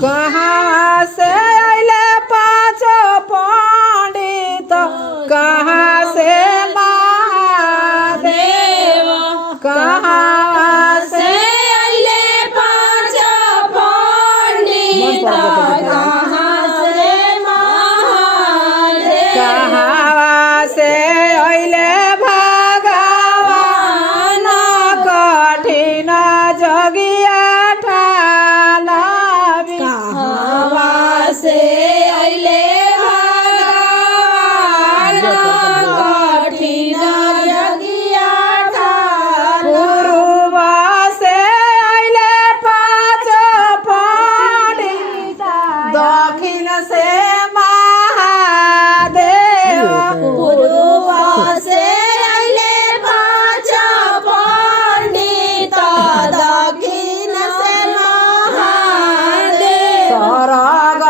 कहाँ से अइले पाँच पंडित कहाँ से महादेव कहाँ से अइले पाँच पंडित कहाँ से महादेव कहाँ से अइले भगवान कठिन जगिया ठालाबी कहाँ से अइले भगवान कठिन जगिया पूर्व से अइले पाँच पंडित दक्षिण से महादेव पूर्व से अइले पाँच पंडित दक्षिण से महादेव स्वर्ग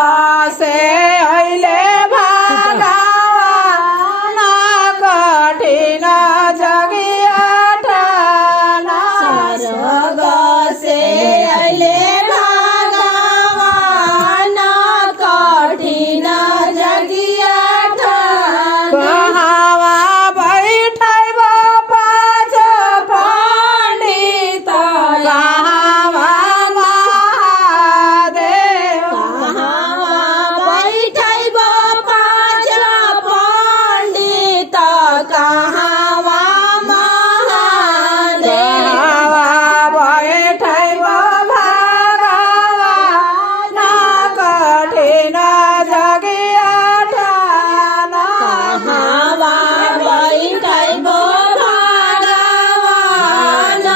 से अइले भगवान कठिन जगिया ठालाबी स्वर्ग से अइले भगवान कठिन जगिया कहाँ बैठब पाँच पंडित कहाँ महादेव बैठब पाँच पंडित कहाँ महादेव कहाँ बैठब भगवान कठिन जगिया ठालाबी बैठब भगवान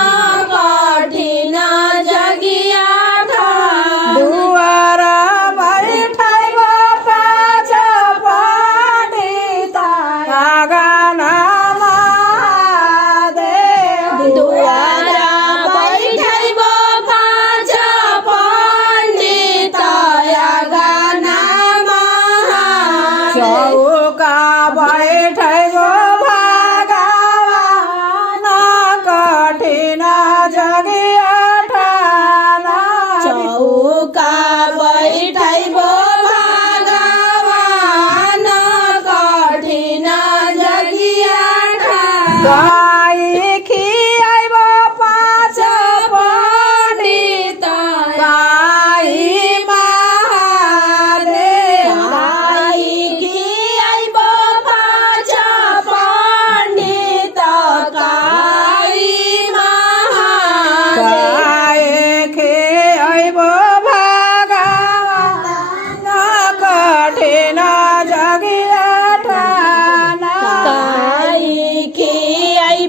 कठिन जगिया दुआर बैठब पाँच पंडित आगन महादेव दुआरा बैठब पाँच पंडित आगन महादेव चौका बैठब भगवान कठिन जगिया ठालाबी चौका बैठब भगवान कठिन जगिया गाई खियाइब पाँच पंडित गाई महादेव गाई खियाइब पाँच पंडित गाई महादेव गाय खियाइब भगवान कठिन जगिया ठालाबी गाई खियाइब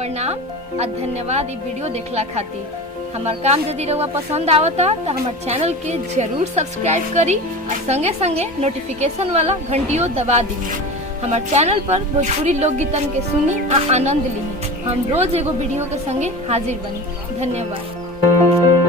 प्रणाम और धन्यवाद ये वीडियो देखला खातिर। हमार काम यदि रउआ पसंद आवता तो हमार चैनल के जरूर सब्सक्राइब करी और संगे संगे नोटिफिकेशन वाला घंटियों दबा दी। हमार चैनल पर भोजपुरी लोकगीतन के सुनी आ आनंद ली। हम रोज एगो वीडियो के संगे हाजिर बनी। धन्यवाद।